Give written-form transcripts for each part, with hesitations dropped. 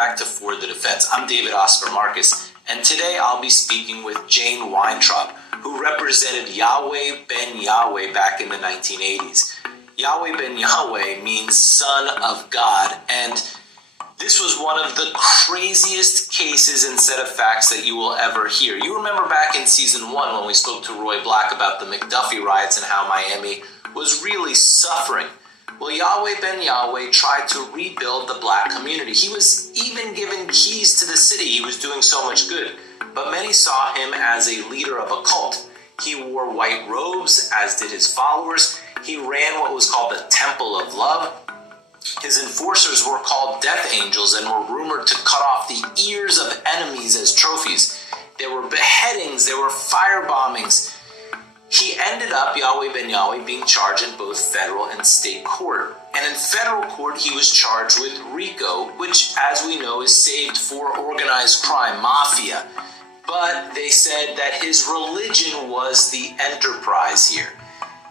back to For the Defense. I'm David Oscar Marcus, and today I'll be speaking with Jane Weintraub, who represented Yahweh ben Yahweh back in the 1980s. Yahweh ben Yahweh means son of God, and this was one of the craziest cases and set of facts that you will ever hear. You remember back in season 1 when we spoke to Roy Black about the McDuffie riots and how Miami was really suffering. Well, Yahweh ben Yahweh tried to rebuild the black community. He was even given keys to the city. He was doing so much good. But many saw him as a leader of a cult. He wore white robes, as did his followers. He ran what was called the Temple of Love. His enforcers were called death angels and were rumored to cut off the ears of enemies as trophies. There were beheadings, there were fire bombings. He ended up, Yahweh ben Yahweh, being charged in both federal and state court. And in federal court, he was charged with RICO, which, as we know, is saved for organized crime, mafia. But they said that his religion was the enterprise here.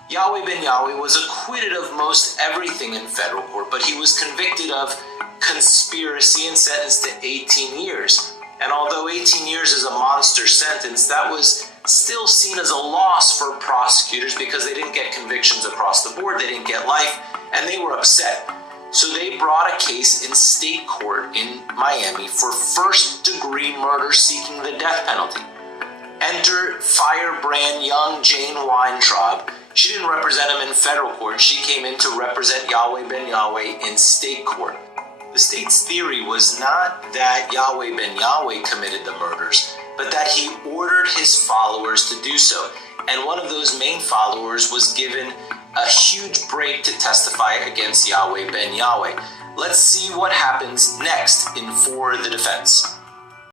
Yahweh ben Yahweh was acquitted of most everything in federal court, but he was convicted of conspiracy and sentenced to 18 years. And although 18 years is a monster sentence, that was still seen as a loss for prosecutors because they didn't get convictions across the board, they didn't get life, and they were upset. So they brought a case in state court in Miami for first-degree murder seeking the death penalty. Enter firebrand young Jane Weintraub. She didn't represent him in federal court. She came in to represent Yahweh ben Yahweh in state court. The state's theory was not that Yahweh ben Yahweh committed the murders, but that he ordered his followers to do so. And one of those main followers was given a huge break to testify against Yahweh ben Yahweh. Let's see what happens next in For the Defense.